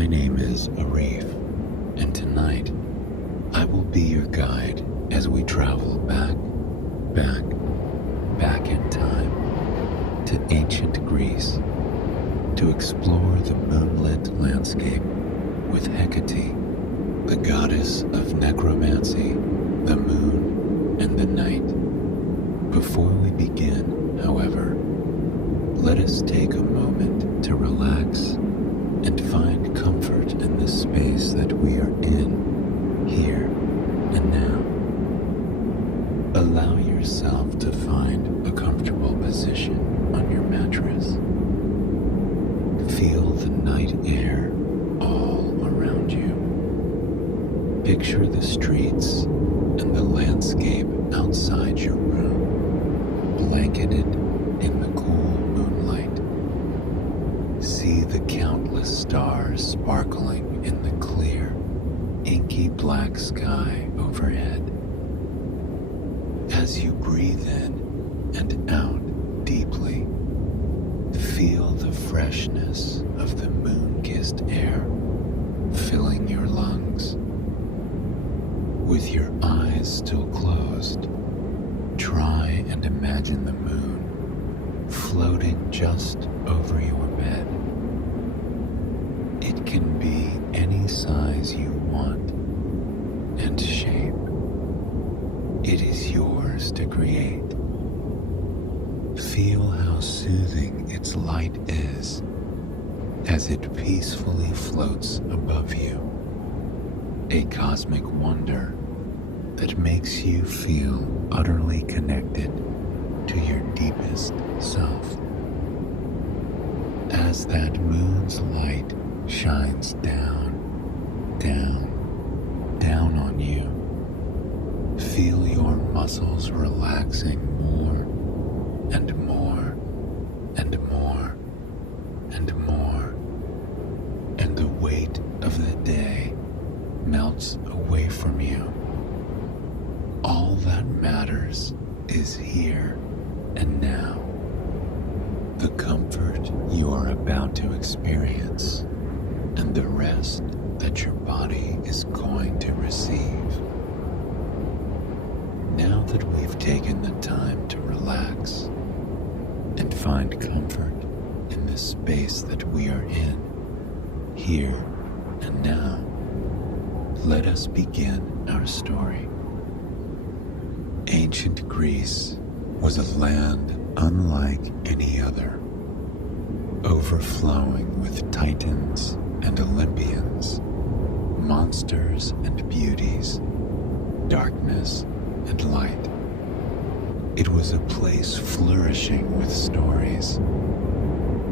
My name is Arif, and tonight I will be your guide as we travel back in time to ancient Greece to explore the moonlit landscape with Hecate, the goddess of necromancy, the moon, and the night. Before we begin, however, let us take a moment to relax and find comfort in the space that we are in, here and now. Allow yourself to find a comfortable position on your mattress. Feel the night air all around you. Picture the streets and the landscape outside your room, blanketed in the cool moonlight. See the countless stars sparkling in the clear, inky black sky overhead. As you breathe in and out deeply, feel the freshness of the moon-kissed air filling your lungs. With your eyes still closed, try and imagine the moon floating just over your bed. It can be any size you want and shape. It is yours to create. Feel how soothing its light is as it peacefully floats above you. A cosmic wonder that makes you feel utterly connected to your deepest self. As that moon's light shines down on you, feel your muscles relaxing more and more and more and more, and the weight of the day melts away from you. All that matters is here and now. The comfort you are about to experience and the rest that your body is going to receive. Now that we've taken the time to relax and find comfort in the space that we are in, here and now, let us begin our story. Ancient Greece was a land unlike any other, overflowing with titans and Olympians, monsters and beauties, darkness and light. It was a place flourishing with stories,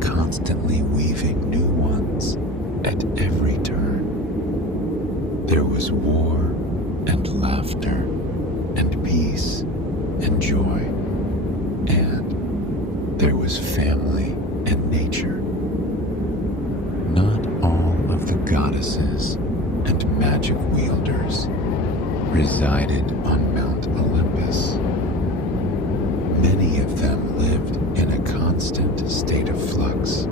constantly weaving new ones at every turn. There was war and laughter and peace and joy, and there was family and nature. Not all of the goddesses and magic wielders resided on Mount Olympus. Many of them lived in a constant state of flux,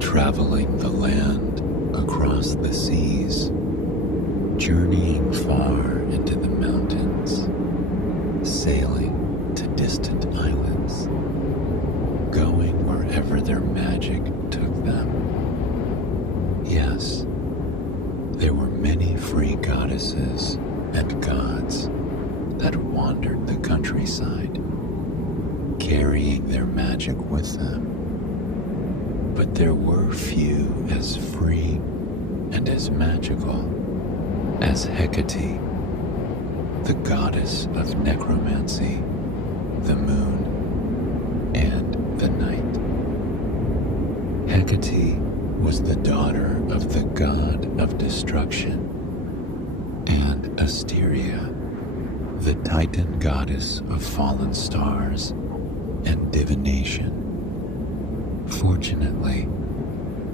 traveling the land across the seas, journeying far into the mountains, sailing to distant islands, going wherever their magic took them. Yes, there were many free goddesses and gods that wandered the countryside, carrying their magic with them. But there were few as free and as magical as Hecate, the goddess of necromancy, the moon, and the night. Hecate was the daughter of the god of destruction, and Asteria, the Titan goddess of fallen stars and divination. Fortunately,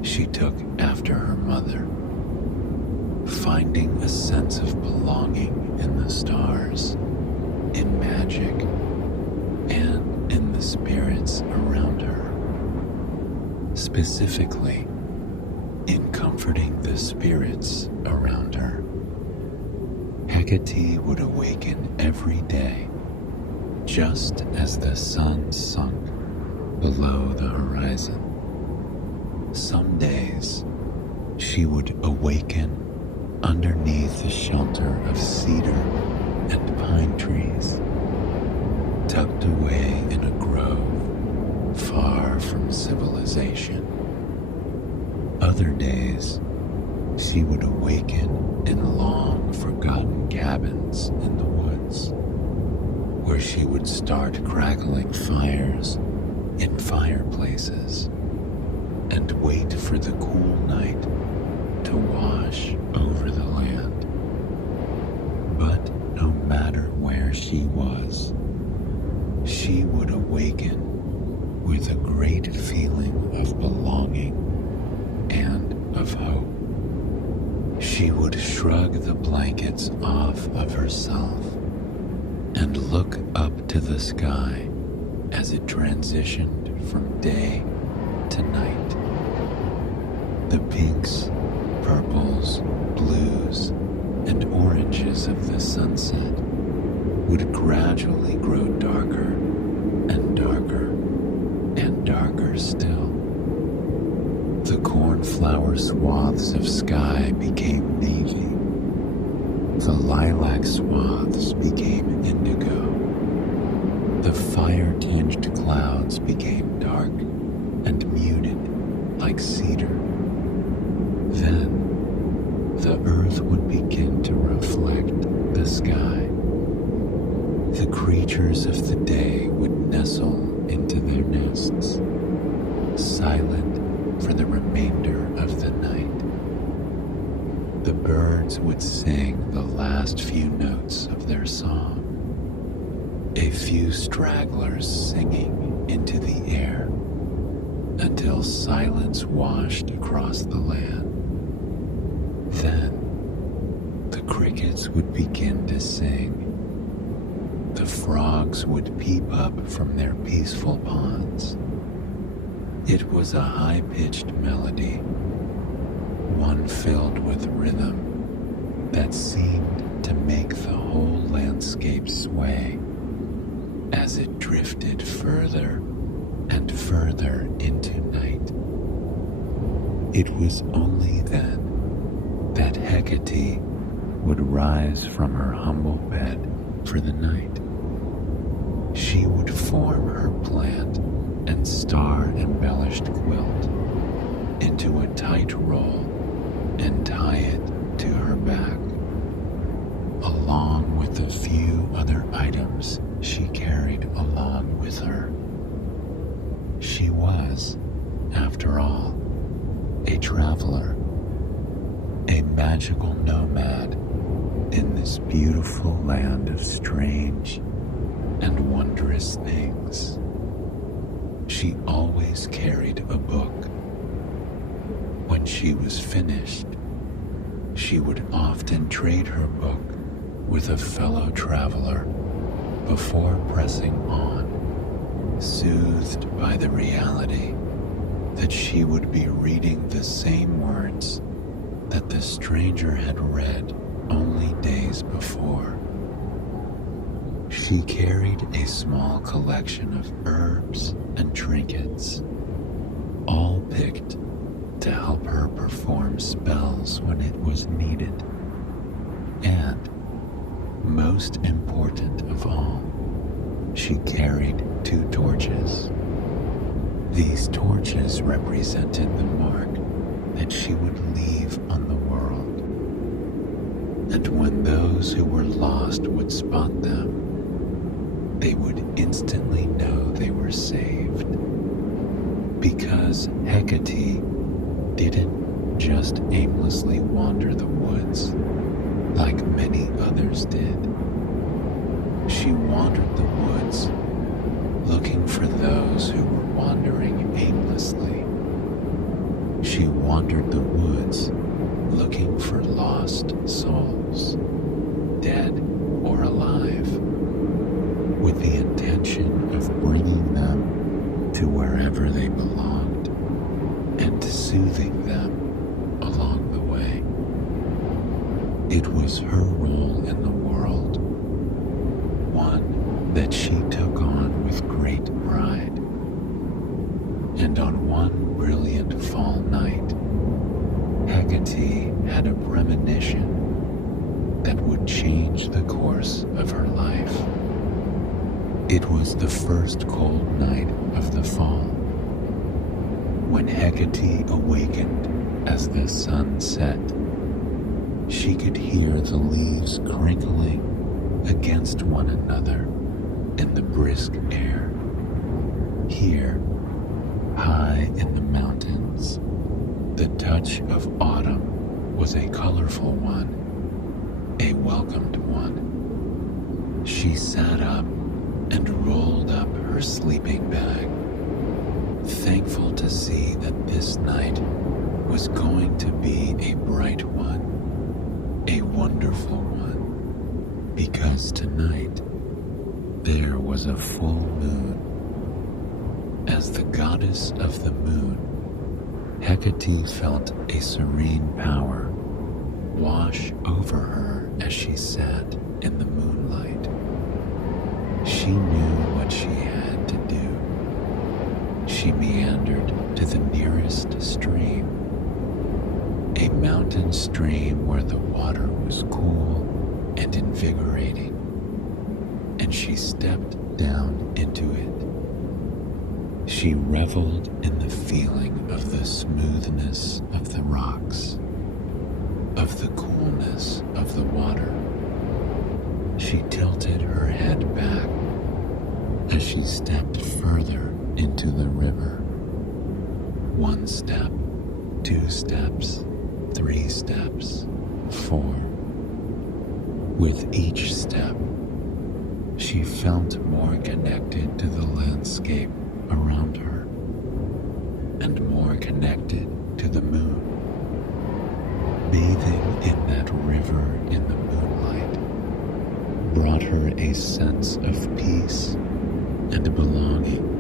she took after her mother, finding a sense of belonging in the stars, in magic, and in the spirits around her. Specifically, in comforting the spirits around her. Hecate would awaken every day, just as the sun sunk below the horizon. Some days, she would awaken underneath the shelter of cedar and pine trees, tucked away in a grove far from civilization. Other days, she would awaken in long forgotten cabins in the woods, where she would start crackling fires in fireplaces and wait for the cool night to wash over the land. But no matter where she was, she would awaken with a great feeling of belonging and of hope. She would shrug the blankets off of herself and look up to the sky as it transitioned from day to night. The pinks, purples, blues, and oranges of the sunset would gradually grow darker and darker and darker still. The cornflower swaths of sky became navy. The lilac swaths became indigo. The fire-tinged clouds became dark and muted like cedar. Then, the earth would begin to reflect the sky. The creatures of the day would nestle into their nests, silent for the remainder of the night. The birds would sing the last few notes of their song, a few stragglers singing into the air until silence washed across the land. Then the crickets would begin to sing. The frogs would peep up from their peaceful ponds. It was a high-pitched melody, one filled with rhythm that seemed to make the whole landscape sway as it drifted further and further into night. It was only then that Hecate would rise from her humble bed for the night. She would form her plant and star-embellished quilt into a tight roll and tie it to her back, along with a few other items she carried along with her. She was, after all, a traveler, a magical nomad in this beautiful land of strange and wondrous things. She always carried a book. When she was finished, she would often trade her book with a fellow traveler before pressing on, soothed by the reality that she would be reading the same words that the stranger had read only days before. She carried a small collection of herbs and trinkets, all picked to help her perform spells when it was needed. And, most important of all, she carried 2 torches. These torches represented the mark that she would leave on the world. And when those who were lost would spot them, they would instantly know they were saved. Because Hecate didn't just aimlessly wander the woods like many others did. She wandered the woods looking for those who were wandering aimlessly. She wandered the woods looking for lost souls, dead or alive, with the intention of bringing them to wherever they belonged and soothing them It was her role in the world, one that she took on with great pride. And on one brilliant fall night, Hecate had a premonition that would change the course of her life. It was the first cold night of the fall, when Hecate awakened as the sun set. She could hear the leaves crinkling against one another in the brisk air. Here, high in the mountains, the touch of autumn was a colorful one, a welcomed one. She sat up and rolled up her sleeping bag, thankful to see that this night was going to be a bright one, a wonderful one, because tonight there was a full moon. As the goddess of the moon, Hecate felt a serene power wash over her as she sat in the moonlight. She knew what she had to do. She meandered to the nearest stream, a mountain stream where the water was cool and invigorating, and she stepped down into it. She reveled in the feeling of the smoothness of the rocks, of the coolness of the water. She tilted her head back as she stepped further into the river. 1 step, 2 steps, 3 steps, 4. With each step, she felt more connected to the landscape around her and more connected to the moon. Bathing in that river in the moonlight brought her a sense of peace and belonging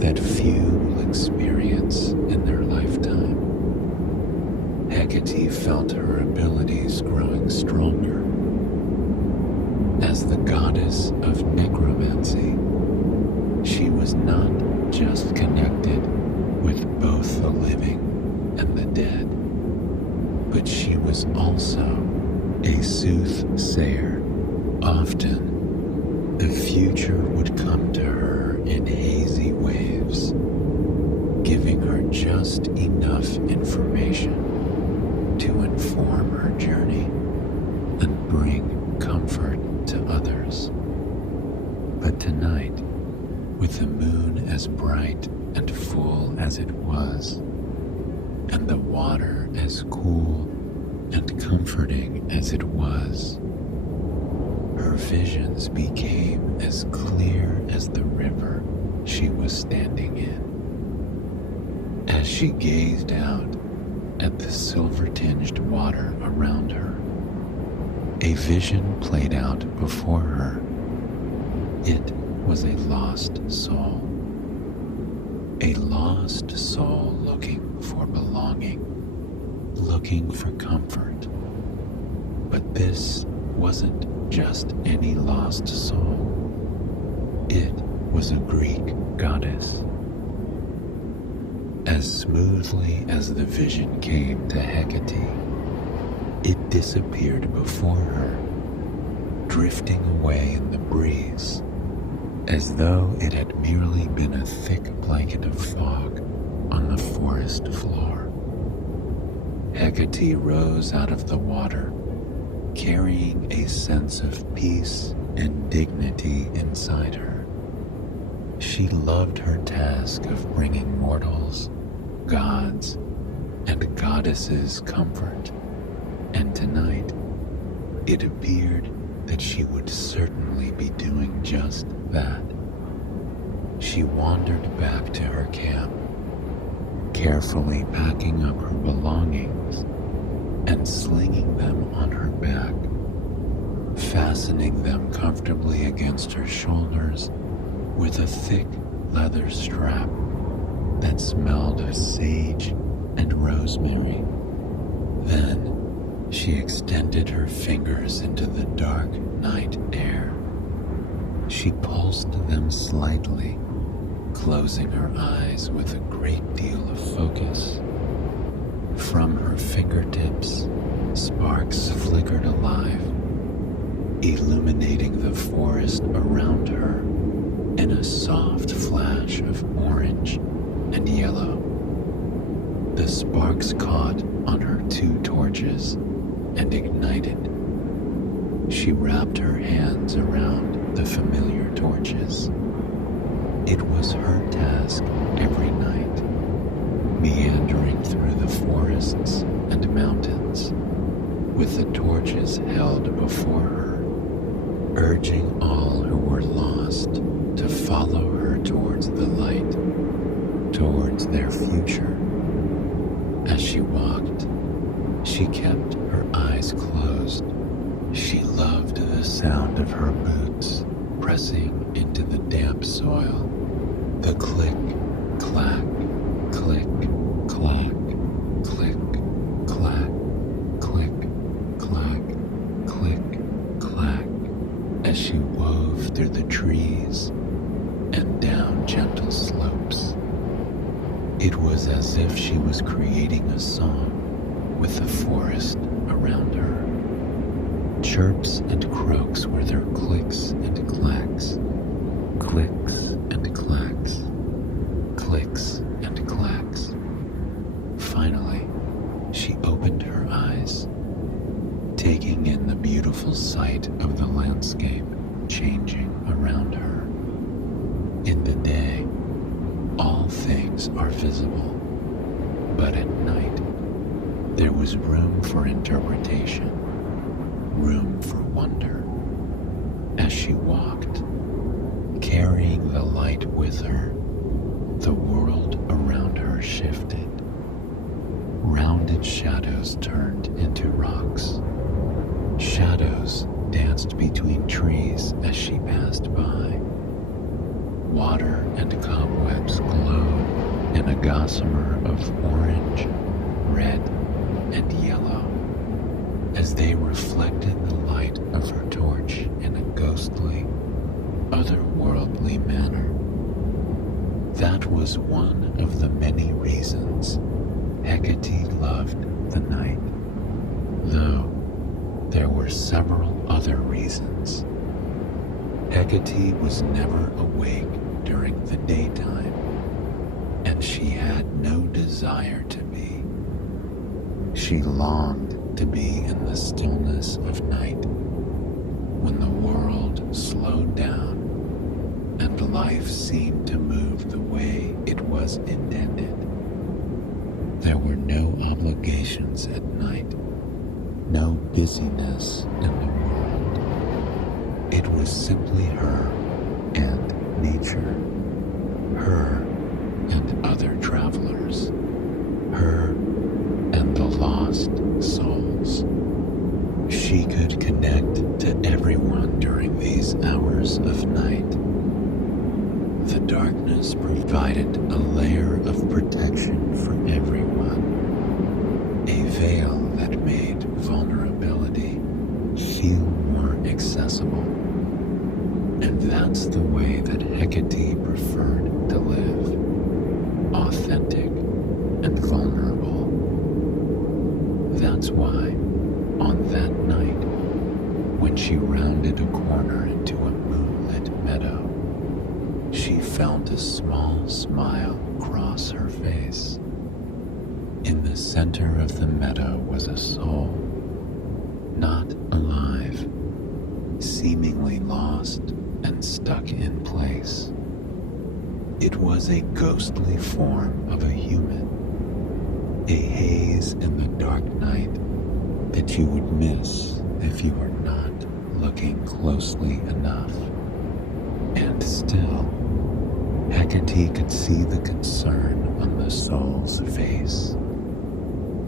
that few will experience in their lifetime. Hecate felt her abilities growing stronger. As the goddess of necromancy, she was not just connected with both the living and the dead, but she was also a soothsayer. Often, the future would come to her in hazy waves, giving her just enough information to inform her journey and bring comfort to others. But tonight, with the moon as bright and full as it was, and the water as cool and comforting as it was, her visions became as clear as the river she was standing in. As she gazed out at the silver-tinged water around her, a vision played out before her. It was a lost soul. A lost soul looking for belonging, looking for comfort. But this wasn't just any lost soul. It was a Greek goddess. As smoothly as the vision came to Hecate, it disappeared before her, drifting away in the breeze, as though it had merely been a thick blanket of fog on the forest floor. Hecate rose out of the water, carrying a sense of peace and dignity inside her. She loved her task of bringing mortals, gods, and goddesses comfort, and tonight it appeared that she would certainly be doing just that. She wandered back to her camp, carefully packing up her belongings and slinging them on her back, fastening them comfortably against her shoulders with a thick leather strap that smelled of sage and rosemary. Then She extended her fingers into the dark night air. She pulsed them slightly, closing her eyes with a great deal of focus. From her fingertips, sparks flickered alive, illuminating the forest around her in a soft flash of orange and yellow. The sparks caught on her 2 torches and ignited. She wrapped her hands around the familiar torches. It was her task every night, meandering through the forests and mountains, with the torches held before her, urging all who were lost to follow her towards the light, towards their future. As she walked, she kept her eyes closed. She loved the sound of her boots pressing into the damp soil, the click, clack, click, clack, click, clack, click, clack, click, clack, as she wove through the trees and down gentle slopes. It was as if she was creating a song with the forest around her. Chirps and croaks were their clicks and clacks, clicks and clacks, clicks and clacks. Finally, she opened her eyes, taking in the beautiful sight of the landscape changing around her. In the day, all things are visible, but at night, there was room for interpretation, room for wonder. As she walked, carrying the light with her, the world around her shifted. Rounded shadows turned into rocks. Shadows danced between trees as she passed by. Water and cobwebs glowed in a gossamer of orange, red, and yellow as they reflected the light of her torch in a ghostly, otherworldly manner. That was one of the many reasons Hecate loved the night, though there were several other reasons. Hecate was never awake during the daytime, and she had no desire to be. She longed to be in the stillness of night, when the world slowed down and life seemed to move the way it was intended. There were no obligations at night, no busyness in the world. It was simply her and nature, her and other travelers, her and the lost souls. She could connect to everyone during these hours of night. The darkness provided a layer of protection for everyone, a veil that made vulnerability feel more accessible. And that's the way that Hecate preferred to live, authentic and vulnerable. That's why, on that night, when she rounded a corner into a moonlit meadow, she felt a small smile cross her face. In the center of the meadow was a soul, not alive, seemingly lost and stuck in place. It was a ghostly form of a human, a haze in the dark night that you would miss if you were not looking closely enough. And still, Hecate could see the concern on the soul's face.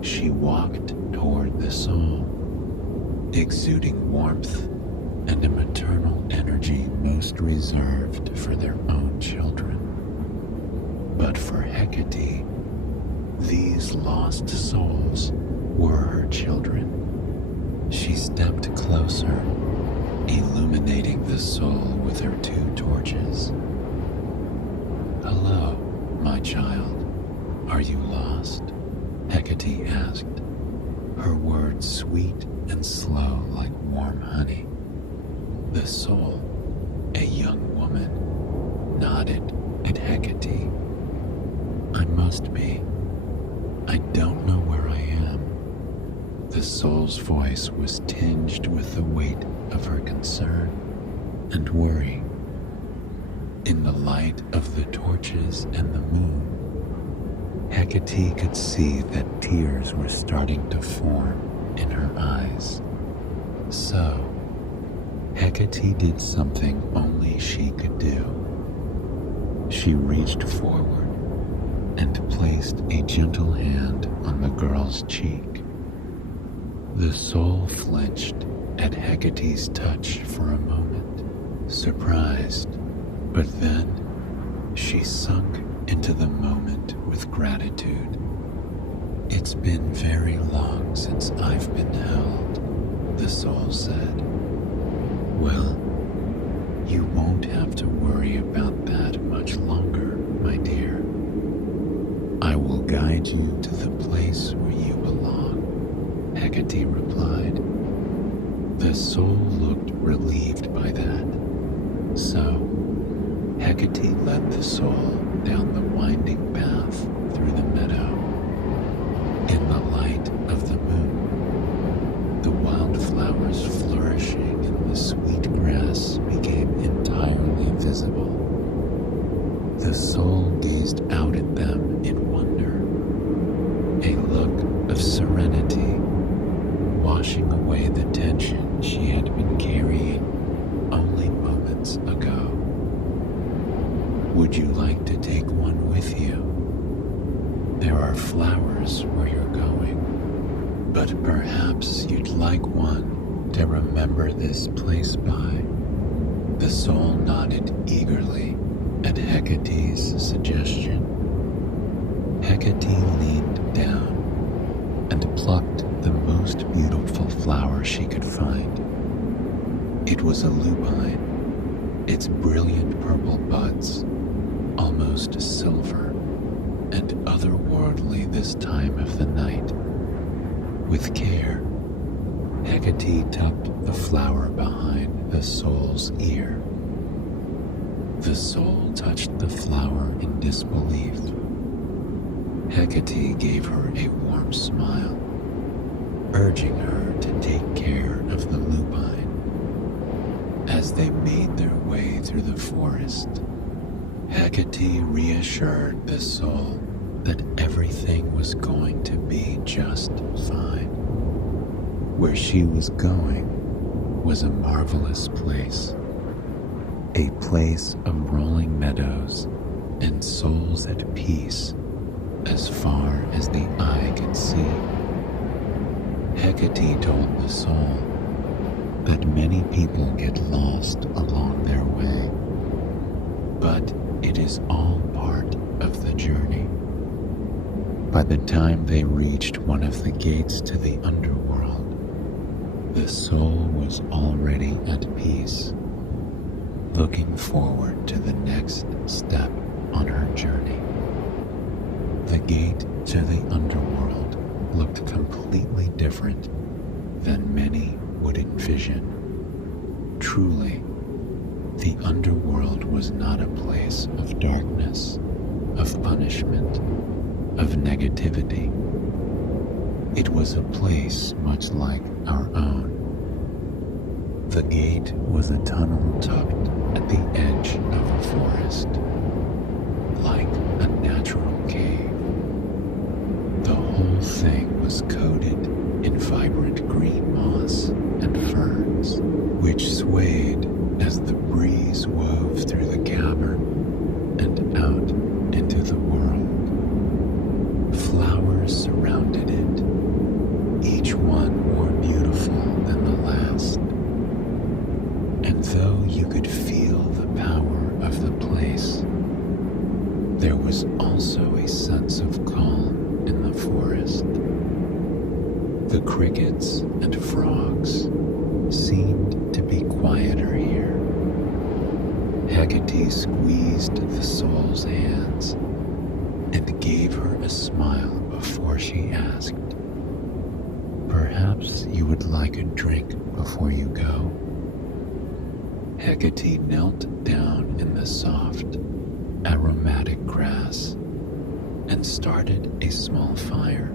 She walked toward the soul, exuding warmth and a maternal energy most reserved for their own children. But for Hecate, these lost souls were her children, closer, illuminating the soul with her 2 torches. "Hello, my child. Are you lost?" Hecate asked, her words sweet and slow like warm honey. The soul, a young woman, nodded at Hecate. "I must be. I don't know where I am." The soul's voice was tinged with the weight of her concern and worry. In the light of the torches and the moon, Hecate could see that tears were starting to form in her eyes. So, Hecate did something only she could do. She reached forward and placed a gentle hand on the girl's cheek. The soul flinched at Hecate's touch for a moment, surprised, but then she sunk into the moment with gratitude. "It's been very long since I've been held," the soul said. "Well, you won't have to worry about that much longer, my dear. I will guide you to the place where you belong," Hecate replied. The soul looked relieved by that. So, Hecate led the soul down the winding path through the meadow. In the light of the moon, the wildflowers flourishing in the sweet grass became entirely visible. The soul gazed out at them in wonder, a look of serenity washing away the tension she had been carrying only moments ago. "Would you like to take one with you? There are flowers where you're going, but perhaps you'd like one to remember this place by." The soul nodded eagerly at Hecate's suggestion. Hecate leaned down and plucked the most beautiful flower she could find. It was a lupine, its brilliant purple buds, almost silver and otherworldly this time of the night. With care, Hecate tucked the flower behind the soul's ear. The soul touched the flower in disbelief. Hecate gave her a warm smile, urging her to take care of the lupine. As they made their way through the forest, Hecate reassured the soul that everything was going to be just fine. Where she was going was a marvelous place, a place of rolling meadows and souls at peace as far as the eye could see. Hecate told the soul that many people get lost along their way, but it is all part of the journey. By the time they reached one of the gates to the underworld, the soul was already at peace, looking forward to the next step on her journey. The gate to the underworld looked completely different than many would envision. Truly, the underworld was not a place of darkness, of punishment, of negativity. It was a place much like our own. The gate was a tunnel tucked at the edge of a forest, like a natural cave. The whole thing was coated in vibrant green moss and ferns, which swayed as the breeze wove through the cavern and out into the world. Flowers surrounded it, each one more beautiful than the last. And though you could feel the power of the place, there was also a sense of calm in the forest. The crickets and frogs, seemed to be quieter here. Hecate squeezed the soul's hands and gave her a smile before she asked, "Perhaps you would like a drink before you go?" Hecate knelt down in the soft, aromatic grass and started a small fire.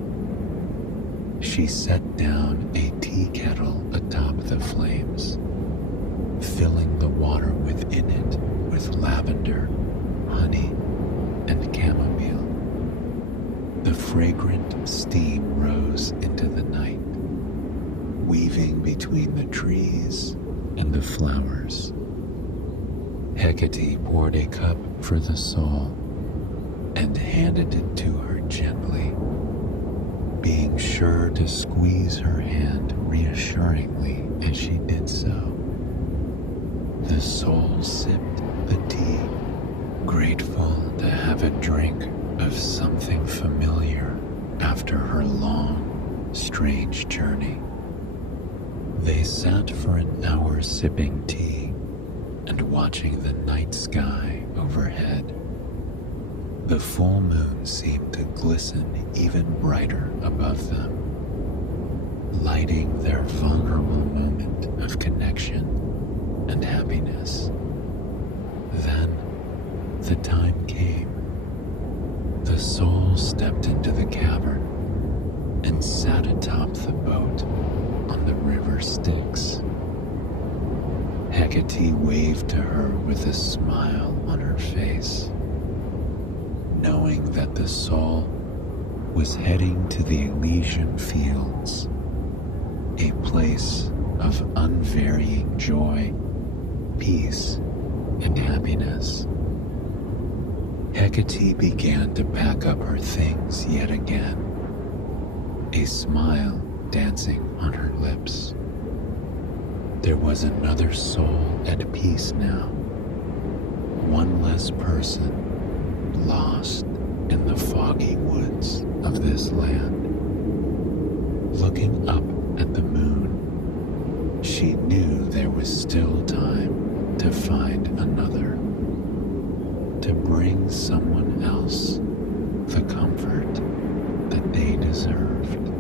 She set down a tea kettle atop the flames, filling the water within it with lavender, honey, and chamomile. The fragrant steam rose into the night, weaving between the trees and the flowers. Hecate poured a cup for the soul and handed it to her gently, being sure to squeeze her hand reassuringly as she did so. The soul sipped the tea, grateful to have a drink of something familiar after her long, strange journey. They sat for an hour sipping tea and watching the night sky overhead. The full moon seemed to glisten even brighter above them, lighting their vulnerable moment of connection and happiness. Then the time came. The soul stepped into the cavern and sat atop the boat on the river Styx. Hecate waved to her with a smile on her face, knowing that the soul was heading to the Elysian fields, a place of unvarying joy, peace, and happiness. Hecate began to pack up her things yet again, a smile dancing on her lips. There was another soul at peace now, one less person lost in the foggy woods of this land. Looking up at the moon, she knew there was still time to find another, to bring someone else the comfort that they deserved.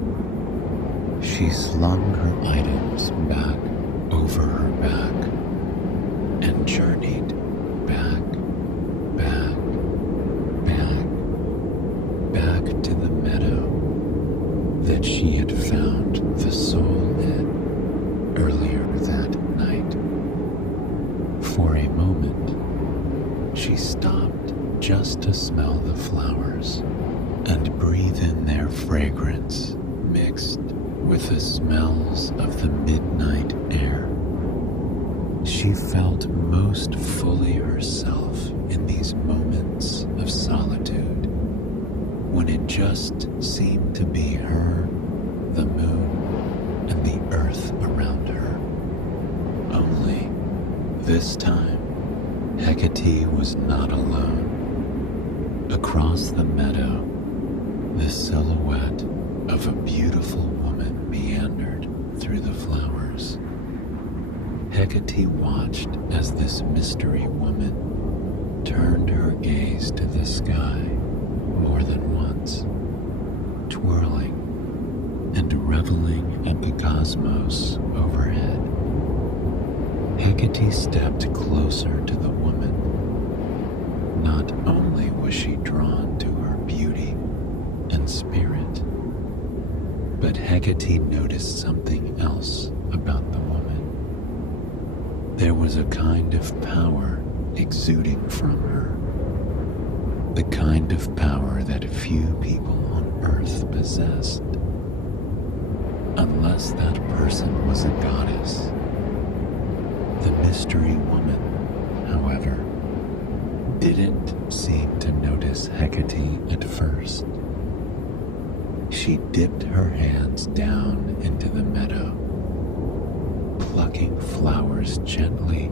She slung her items back over her back and journeyed back to the meadow that she had found the soul in earlier that night. For a moment, she stopped just to smell the flowers and breathe in their fragrance mixed with the smells of the midnight air. She felt most fully herself in these moments of solitude, when it just seemed to be her, the moon, and the earth around her. Only, this time, Hecate was not alone. Across the meadow, the silhouette of a beautiful woman meandered through the flowers. Hecate watched as this mystery woman turned her gaze to the sky more than once, twirling and reveling at the cosmos overhead. Hecate stepped closer to the woman. Not only was she drawn to her beauty and spirit, but Hecate noticed something else about the woman. There was a kind of power exuding from her, the kind of power that few people on earth possessed, unless that person was a goddess. The mystery woman, however, didn't seem to notice Hecate at first. She dipped her hands down into the meadow, plucking flowers gently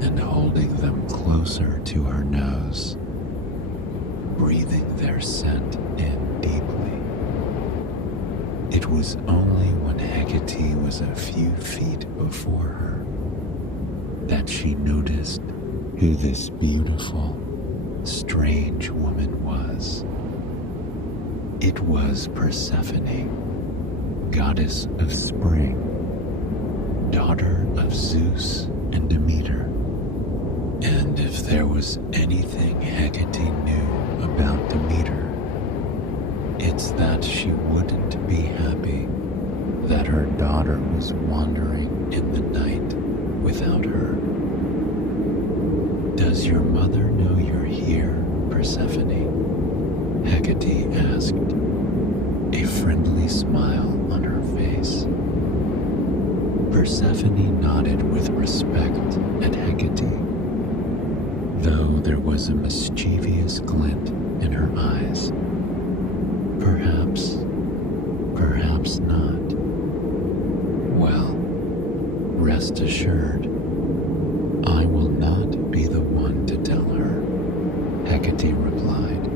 and holding them closer to her nose, breathing their scent in deeply. It was only when Hecate Hecate was a few feet before her that she noticed who this beautiful, strange woman was. It was Persephone, goddess of spring, daughter of Zeus and Demeter. And if there was anything Hecate knew about Demeter, it's that she wouldn't be happy that her daughter was wandering in the night without her. "Does your mother know you're here, Persephone?" Hecate asked, a friendly smile on her face. Persephone nodded with respect at Hecate, though there was a mischievous glint in her eyes. Perhaps, perhaps not. Well, rest assured, I will not be the one to tell her, Hecate replied.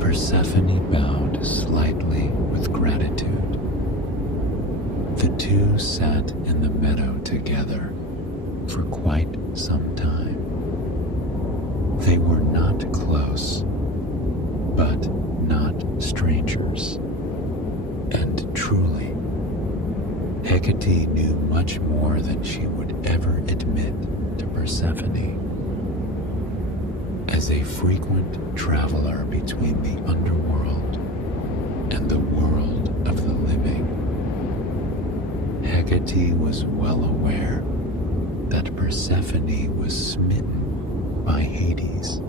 Persephone bowed slightly with gratitude. The two sat in the meadow together for quite some time. They were not close, but not strangers. And truly, Hecate knew much more than she would ever admit to Persephone. As a frequent traveler between the underworld and the world of the living, Hecate was well aware that Persephone was smitten by Hades,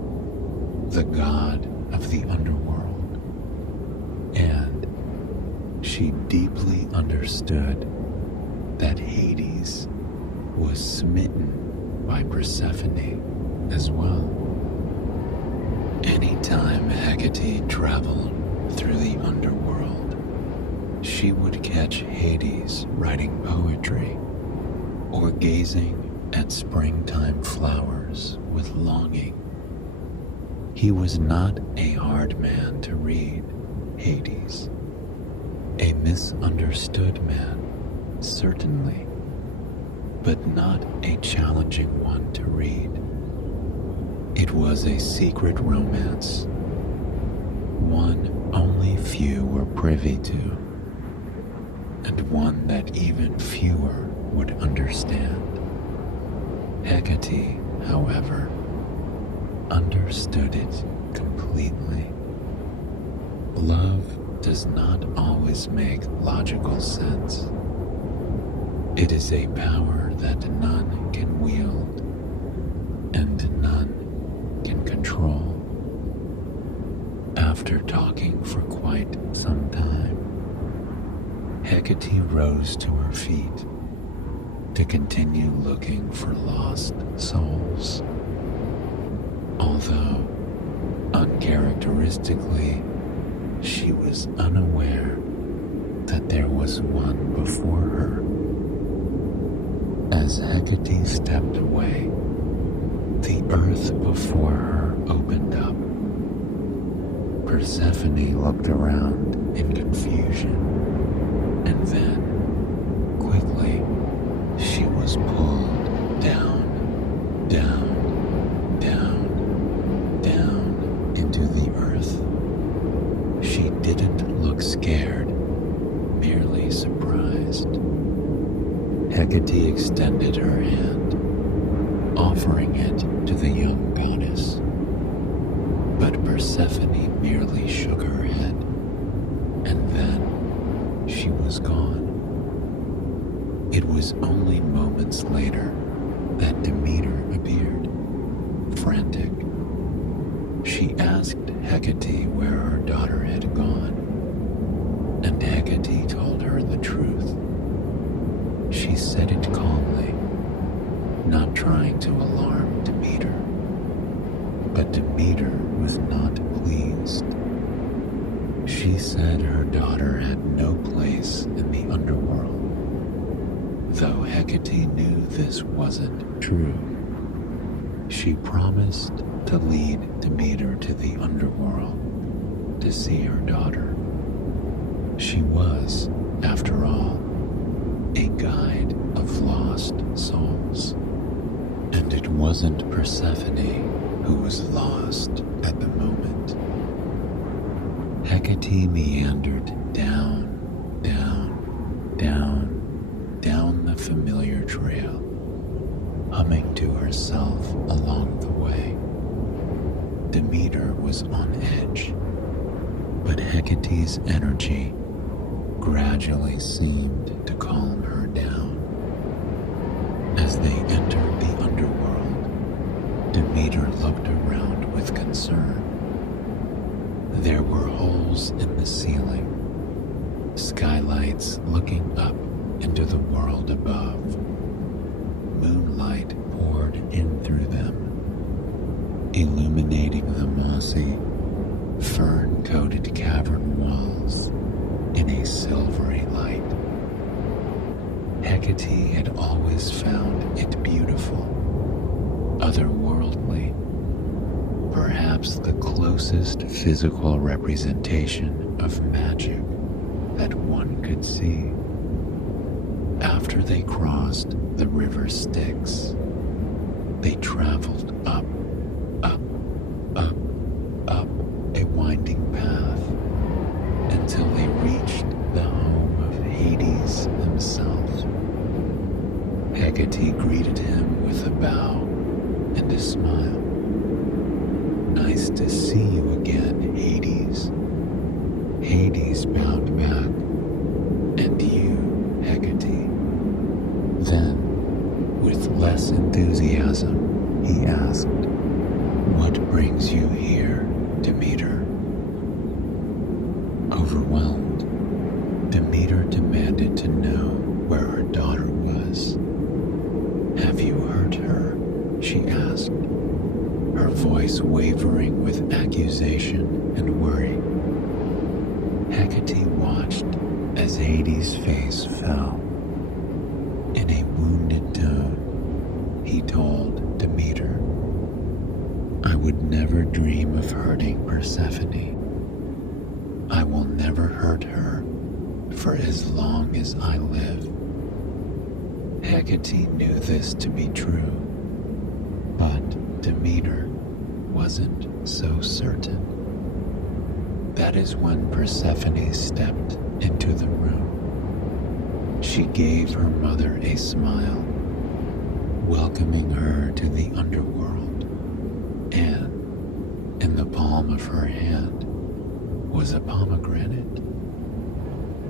the god of the underworld, and she deeply understood that Hades was smitten by Persephone as well. Anytime Hecate traveled through the underworld, she would catch Hades writing poetry or gazing at springtime flowers with longing. He was not a hard man to read, Hades. A misunderstood man, certainly, but not a challenging one to read. It was a secret romance, one only few were privy to, and one that even fewer would understand. Hecate, however, understood it completely. Love does not always make logical sense. It is a power that none can wield and none can control. After talking for quite some time, Hecate rose to her feet to continue looking for lost souls. Although, uncharacteristically, she was unaware that there was one before her. As Hecate stepped away, the earth before her opened up. Persephone looked around in confusion, and then, quickly, she was pulled down, down, down, down into the earth. She didn't look scared, merely surprised. Hecate extended her hand, offering it to the young goddess. But Persephone merely shook her head, and then she was gone. It was only moments later that Demeter appeared, frantic. She asked Hecate where her daughter had gone, and Hecate told her the truth. She said it calmly, not trying to alarm Demeter. But Demeter was not pleased. She said her daughter had no place in the underworld, though Hecate knew this wasn't true. She promised to lead Demeter to the underworld to see her daughter. She was, after all, wasn't Persephone who was lost at the moment. Hecate meandered down the familiar trail, humming to herself along the way. Demeter was on edge, but Hecate's energy gradually seemed to calm her down. As they entered the underworld, Demeter looked around with concern. There were holes in the ceiling, skylights looking up into the world above. Moonlight poured in through them, illuminating the mossy, fern-coated cavern walls in a silvery light. Hecate had always found it beautiful, otherworldly, perhaps the closest physical representation of magic that one could see. After they crossed the river Styx, they traveled up a winding path until they reached the home of Hades himself. Hecate greeted him with a bow and a smile. "Nice to see you again, Hades." Hades bowed back. "And you, Hecate?" Then, with less enthusiasm, he asked, "What brings you here, Demeter?" Overwhelmed, Demeter demanded to know where her daughter was. "Have you hurt her?" she asked, her voice wavering with accusation and worry. Hecate watched as Hades' face fell. In a wounded tone, he told Demeter, "I would never dream of hurting Persephone. I will never hurt her for as long as I live." Hecate knew this to be true, but Demeter wasn't so certain. That is when Persephone stepped into the room. She gave her mother a smile, welcoming her to the underworld, and in the palm of her hand was a pomegranate.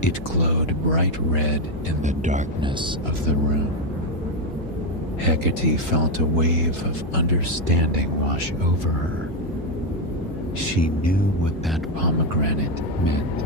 It glowed bright red in the darkness of the room. Hecate felt a wave of understanding wash over her. She knew what that pomegranate meant.